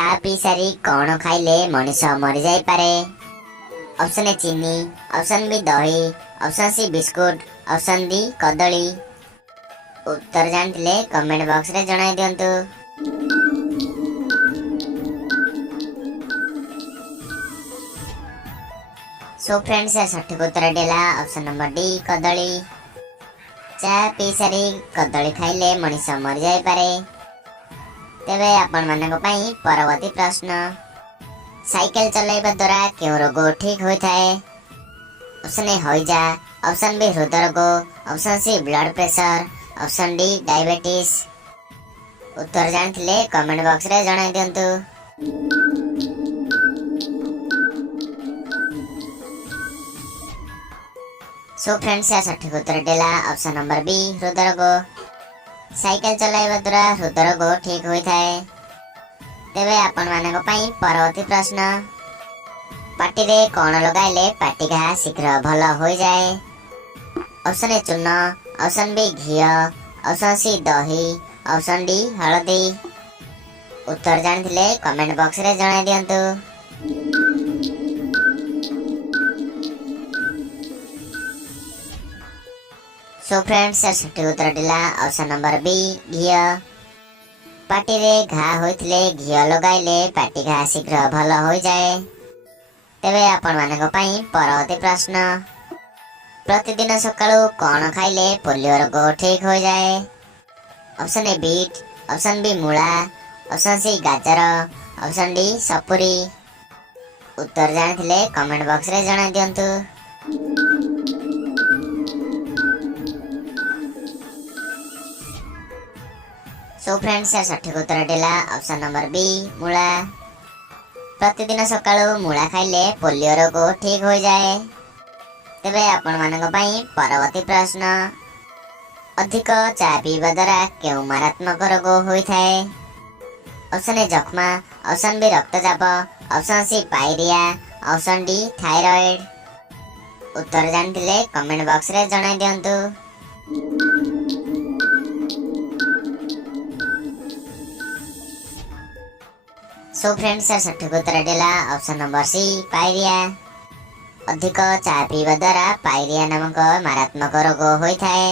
चा पी सारी कौन खाइले मनीष मरी जाई पारे। ऑप्शन ए चीनी, ऑप्शन बी दही, option C biscuit, option D कदली। उत्तर जानथिले कमेंट बॉक्स रे जणाई दियंतु। सो फ्रेंड्स सठिक उत्तर देला ऑप्शन नंबर डी कदली। चा पी सारी कदली खाइले मनीष मरी जाई पारे। तेबे आपण मानक पई परवर्ती प्रश्न, साइकिल चलाइबा द्वारा केउ रोग ठीक होई थाए। ऑप्शन ए हइजा, ऑप्शन बी हृदय रोग, option C blood pressure, option D diabetes. उत्तर जानथिले कमेंट बॉक्स रे जणाई दियंतु। सो फ्रेंड्स सठिक उत्तर देला ऑप्शन नंबर बी हृदय रोग। साइकिल चलाइबा द्वारा हृदय रोग ठीक होई थाए। तेबे आपण मानक पई परवर्ती प्रश्न, पाटी रे कोन लगाइले पाटी घा शीघ्र भल होई जाए। ऑप्शन ए चून, ऑप्शन बी घी, ऑप्शन सी दही, ऑप्शन डी हळदी। उत्तर जानथिले कमेंट बॉक्स रे जणाई दियंतु। सो फ्रेंड्स सठिक उत्तर दिला ऑप्शन नंबर बी घी। पाटी रे घा होइथिले घी लगाइले पाटी घा शीघ्र भल होई जाए। तेबे आपण मानक पई परवर्ती प्रश्न, प्रतिदिन सकाळू कोन खाइले पोलियो रोग ठीक हो जाए। Option A beet, option B मूला, ऑप्शन सी गाजर, ऑप्शन डी सपुरी। उत्तर जानथिले कमेंट बॉक्स रे जणाई दियंतु। सो फ्रेंड्स सठिक उत्तर देला ऑप्शन नंबर बी मूला। प्रतिदिन सकाळू मूला खाइले पोलियो रोग ठीक हो जाए। तेबे आपण मानक पई परवर्ती प्रश्न, अधिक चा पीवा द्वारा केउ मारात्मक रोग होई थाए। ऑप्शन ए जख्मा, ऑप्शन बी रक्तचाप, option C pyorrhoea, option D thyroid. उत्तर जानथिले कमेंट बॉक्स रे जणाई दियंतु। सो फ्रेंड्स सठिक उत्तर देला ऑप्शन नंबर सी पायरिया। अधिक चा पीवा द्वारा पायरिया नामक मारात्मक रोग होई थाए।